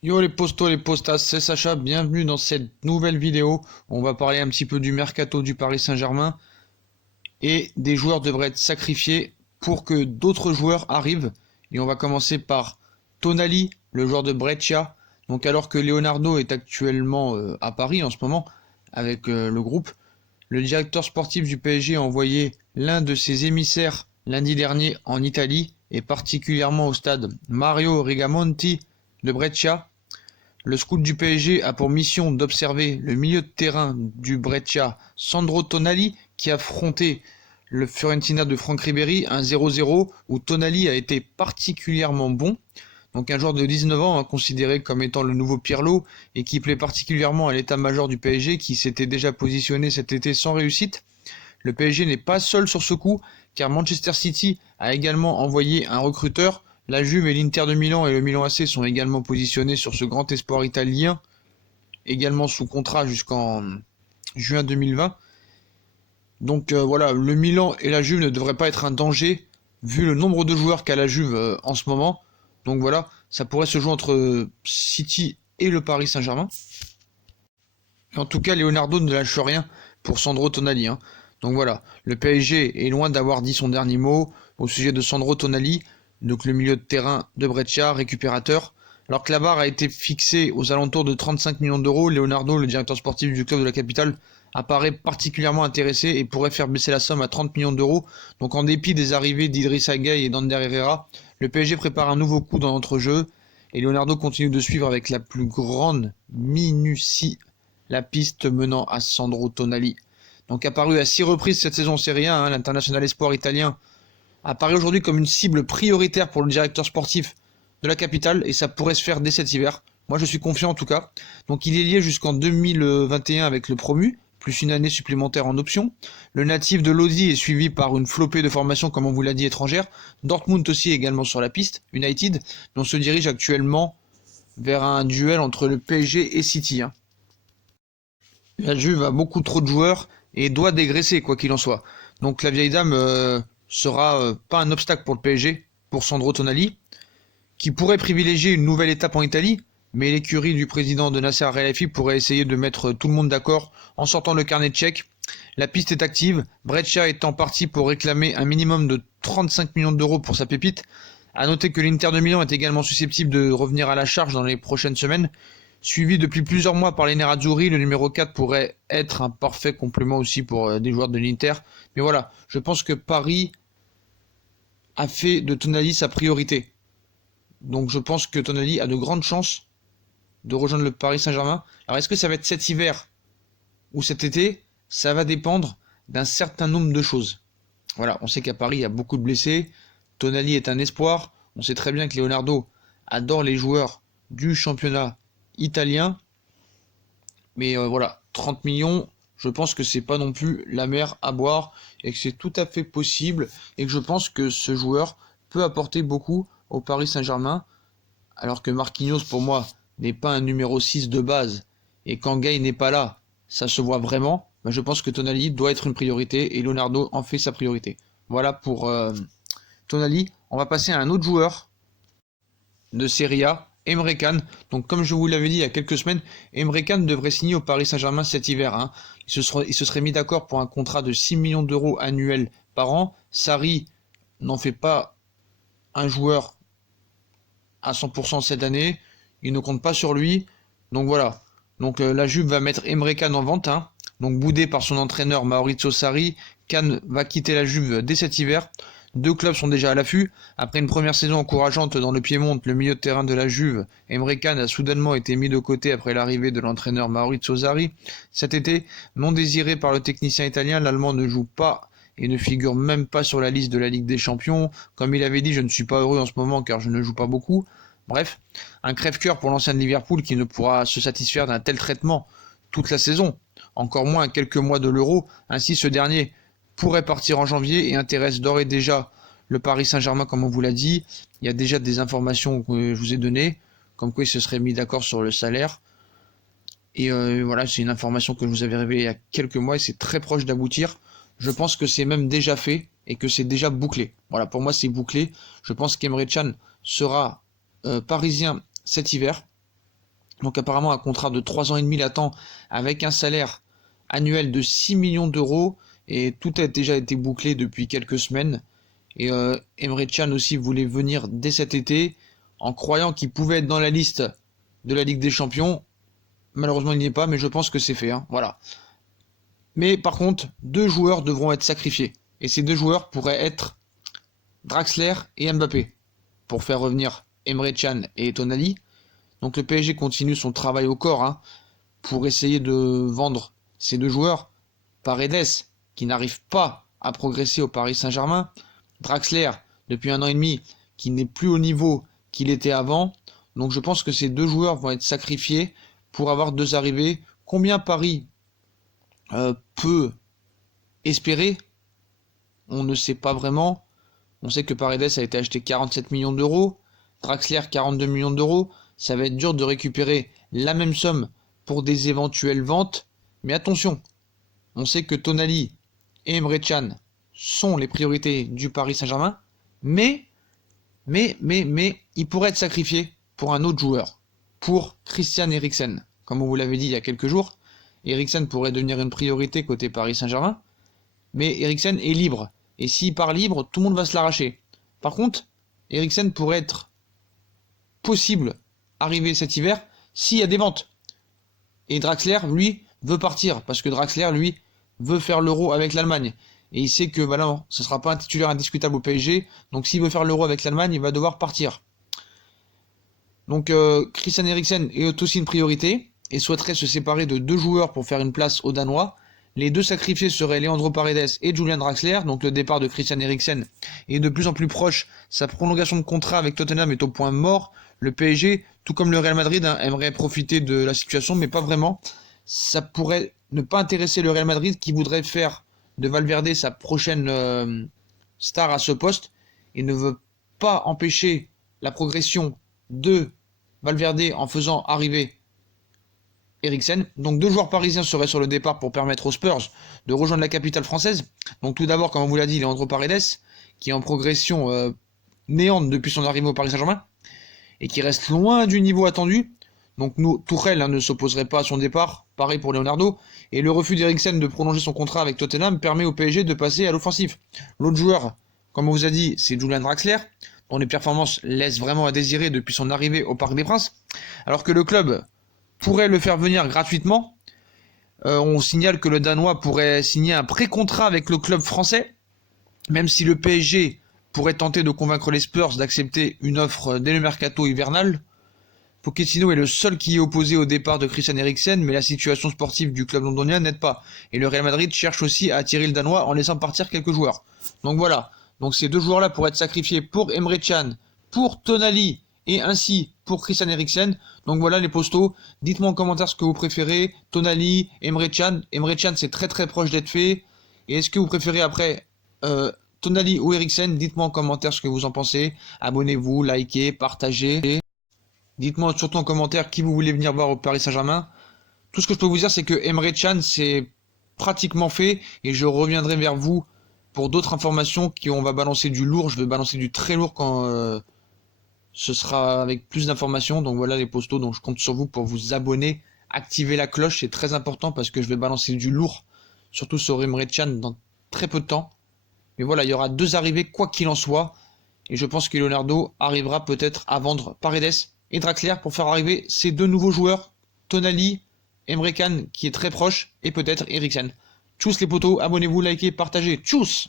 Yo les postos, les postas, c'est Sacha, bienvenue dans cette nouvelle vidéo. On va parler un petit peu du mercato du Paris Saint-Germain et des joueurs devraient être sacrifiés pour que d'autres joueurs arrivent. Et on va commencer par Tonali, le joueur de Brescia. Donc alors que Leonardo est actuellement à Paris en ce moment avec le groupe, le directeur sportif du PSG a envoyé l'un de ses émissaires lundi dernier en Italie et particulièrement au stade Mario Rigamonti de Brescia. Le scout du PSG a pour mission d'observer le milieu de terrain du Brescia, Sandro Tonali, qui a affronté le Fiorentina de Franck Ribéry, un 0-0 où Tonali a été particulièrement bon. Donc un joueur de 19 ans, considéré comme étant le nouveau Pirlo et qui plaît particulièrement à l'état-major du PSG qui s'était déjà positionné cet été sans réussite. Le PSG n'est pas seul sur ce coup car Manchester City a également envoyé un recruteur. La Juve et l'Inter de Milan et le Milan AC sont également positionnés sur ce grand espoir italien, également sous contrat jusqu'en juin 2020. Donc voilà, le Milan et la Juve ne devraient pas être un danger vu le nombre de joueurs qu'a la Juve en ce moment. Donc voilà, ça pourrait se jouer entre City et le Paris Saint-Germain. En tout cas, Leonardo ne lâche rien pour Sandro Tonali, hein. Donc voilà, le PSG est loin d'avoir dit son dernier mot au sujet de Sandro Tonali, donc le milieu de terrain de Brescia, récupérateur. Alors que la barre a été fixée aux alentours de 35 millions d'euros, Leonardo, le directeur sportif du club de la capitale, apparaît particulièrement intéressé et pourrait faire baisser la somme à 30 millions d'euros. Donc en dépit des arrivées d'Idrissa Gueye et d'Ander Herrera, le PSG prépare un nouveau coup dans l'entrejeu et Leonardo continue de suivre avec la plus grande minutie la piste menant à Sandro Tonali. Donc apparu à 6 reprises cette saison en Serie A, hein, l'international espoir italien apparaît aujourd'hui comme une cible prioritaire pour le directeur sportif de la capitale et ça pourrait se faire dès cet hiver. Moi je suis confiant en tout cas. Donc il est lié jusqu'en 2021 avec le promu, plus une année supplémentaire en option. Le natif de Lodi est suivi par une flopée de formations, comme on vous l'a dit, étrangères. Dortmund aussi également sur la piste, United, dont se dirige actuellement vers un duel entre le PSG et City, hein. La Juve a beaucoup trop de joueurs et doit dégraisser quoi qu'il en soit. Donc la vieille dame sera pas un obstacle pour le PSG, pour Sandro Tonali, qui pourrait privilégier une nouvelle étape en Italie, mais l'écurie du président de Nasser Al-Khelaifi pourrait essayer de mettre tout le monde d'accord en sortant le carnet de chèques. La piste est active, Brescia est en partie pour réclamer un minimum de 35 millions d'euros pour sa pépite. A noter que l'Inter de Milan est également susceptible de revenir à la charge dans les prochaines semaines. Suivi depuis plusieurs mois par les Nerazzurri, le numéro 4 pourrait être un parfait complément aussi pour des joueurs de l'Inter. Mais voilà, je pense que Paris a fait de Tonali sa priorité. Donc je pense que Tonali a de grandes chances de rejoindre le Paris Saint-Germain. Alors est-ce que ça va être cet hiver ou cet été? Ça va dépendre d'un certain nombre de choses. Voilà, on sait qu'à Paris il y a beaucoup de blessés. Tonali est un espoir. On sait très bien que Leonardo adore les joueurs du championnat italien. Mais voilà, 30 millions, je pense que c'est pas non plus la mer à boire et que c'est tout à fait possible et que je pense que ce joueur peut apporter beaucoup au Paris Saint-Germain alors que Marquinhos pour moi n'est pas un numéro 6 de base et quand Gay n'est pas là, ça se voit vraiment. Ben, je pense que Tonali doit être une priorité et Leonardo en fait sa priorité. Voilà pour Tonali. On va passer à un autre joueur de Serie A, Emre Can. Donc comme je vous l'avais dit il y a quelques semaines, Emre Can devrait signer au Paris Saint-Germain cet hiver, hein. Il se serait mis d'accord pour un contrat de 6 millions d'euros annuels par an. Sarri n'en fait pas un joueur à 100% cette année. Il ne compte pas sur lui. Donc voilà. Donc la Juve va mettre Emre Can en vente, hein. Donc boudé par son entraîneur Maurizio Sarri, Can va quitter la Juve dès cet hiver. Deux clubs sont déjà à l'affût. Après une première saison encourageante dans le Piémont, le milieu de terrain de la Juve, Emre Can a soudainement été mis de côté après l'arrivée de l'entraîneur Maurizio Sarri. Cet été, non désiré par le technicien italien, l'Allemand ne joue pas et ne figure même pas sur la liste de la Ligue des Champions. Comme il avait dit, je ne suis pas heureux en ce moment car je ne joue pas beaucoup. Bref, un crève-cœur pour l'ancien de Liverpool qui ne pourra se satisfaire d'un tel traitement toute la saison, encore moins à quelques mois de l'Euro. Ainsi, ce dernier pourrait partir en janvier et intéresse d'ores et déjà le Paris Saint-Germain, comme on vous l'a dit. Il y a déjà des informations que je vous ai données, comme quoi il se serait mis d'accord sur le salaire. Et voilà, c'est une information que je vous avais révélée il y a quelques mois et c'est très proche d'aboutir. Je pense que c'est même déjà fait et que c'est déjà bouclé. Voilà, pour moi c'est bouclé. Je pense qu'Emre Can sera parisien cet hiver. Donc apparemment un contrat de 3 ans et demi l'attend avec un salaire annuel de 6 millions d'euros et tout a déjà été bouclé depuis quelques semaines. Et Emre Can aussi voulait venir dès cet été en croyant qu'il pouvait être dans la liste de la Ligue des Champions. Malheureusement il n'y est pas, mais je pense que c'est fait. Hein. Voilà. Mais par contre, 2 joueurs devront être sacrifiés. Et ces 2 joueurs pourraient être Draxler et Mbappé pour faire revenir Emre Can et Tonali. Donc le PSG continue son travail au corps hein, pour essayer de vendre ces 2 joueurs. Paredes, qui n'arrive pas à progresser au Paris Saint-Germain. Draxler, depuis 1 an et demi, qui n'est plus au niveau qu'il était avant. Donc je pense que ces 2 joueurs vont être sacrifiés pour avoir 2 arrivées. Combien Paris peut espérer? On ne sait pas vraiment. On sait que Paredes a été acheté 47 millions d'euros. Draxler 42 millions d'euros. Ça va être dur de récupérer la même somme pour des éventuelles ventes. Mais attention, on sait que Tonali et Emre Can sont les priorités du Paris Saint-Germain. Mais, il pourrait être sacrifié pour un autre joueur. Pour Christian Eriksen. Comme on vous l'avait dit il y a quelques jours, Eriksen pourrait devenir une priorité côté Paris Saint-Germain. Mais Eriksen est libre. Et s'il part libre, tout le monde va se l'arracher. Par contre, Eriksen pourrait être possible arriver cet hiver s'il y a des ventes. Et Draxler, lui, veut partir. Parce que Draxler, lui, veut faire l'Euro avec l'Allemagne. Et il sait que bah non, ce ne sera pas un titulaire indiscutable au PSG. Donc s'il veut faire l'Euro avec l'Allemagne, il va devoir partir. Donc Christian Eriksen est aussi une priorité. Et souhaiterait se séparer de 2 joueurs pour faire une place aux Danois. Les 2 sacrifiés seraient Leandro Paredes et Julian Draxler, donc le départ de Christian Eriksen est de plus en plus proche. Sa prolongation de contrat avec Tottenham est au point mort. Le PSG, tout comme le Real Madrid, hein, aimerait profiter de la situation, mais pas vraiment. Ça pourrait ne pas intéresser le Real Madrid qui voudrait faire de Valverde sa prochaine star à ce poste et ne veut pas empêcher la progression de Valverde en faisant arriver Eriksen. Donc 2 joueurs parisiens seraient sur le départ pour permettre aux Spurs de rejoindre la capitale française. Donc tout d'abord, comme on vous l'a dit, Leandro Paredes, qui est en progression néante depuis son arrivée au Paris Saint-Germain, et qui reste loin du niveau attendu. Donc Tuchel ne s'opposerait pas à son départ, pareil pour Leonardo, et le refus d'Eriksen de prolonger son contrat avec Tottenham permet au PSG de passer à l'offensif. L'autre joueur, comme on vous a dit, c'est Julian Draxler, dont les performances laissent vraiment à désirer depuis son arrivée au Parc des Princes, alors que le club pourrait le faire venir gratuitement. On signale que le Danois pourrait signer un pré-contrat avec le club français, même si le PSG pourrait tenter de convaincre les Spurs d'accepter une offre dès le mercato hivernal. Pochettino est le seul qui est opposé au départ de Christian Eriksen, mais la situation sportive du club londonien n'aide pas. Et le Real Madrid cherche aussi à attirer le Danois en laissant partir quelques joueurs. Donc voilà, donc ces 2 joueurs-là pourraient être sacrifiés pour Emre Can, pour Tonali, et ainsi pour Christian Eriksen. Donc voilà les postos, dites-moi en commentaire ce que vous préférez, Tonali, Emre Can. Emre Can c'est très très proche d'être fait. Et est-ce que vous préférez après Tonali ou Eriksen? Dites-moi en commentaire ce que vous en pensez. Abonnez-vous, likez, partagez. Dites-moi surtout en commentaire qui vous voulez venir voir au Paris Saint-Germain. Tout ce que je peux vous dire c'est que Emre Can c'est pratiquement fait. Et je reviendrai vers vous pour d'autres informations qui on va balancer du lourd. Je vais balancer du très lourd quand... ce sera avec plus d'informations, donc voilà les postos, donc je compte sur vous pour vous abonner, activer la cloche, c'est très important parce que je vais balancer du lourd, surtout sur Emre Can dans très peu de temps. Mais voilà, il y aura 2 arrivées quoi qu'il en soit, et je pense que Leonardo arrivera peut-être à vendre Paredes et Draxler pour faire arriver ces 2 nouveaux joueurs, Tonali, Emre Can qui est très proche, et peut-être Eriksen. Tchuss les potos, abonnez-vous, likez, partagez, tchuss!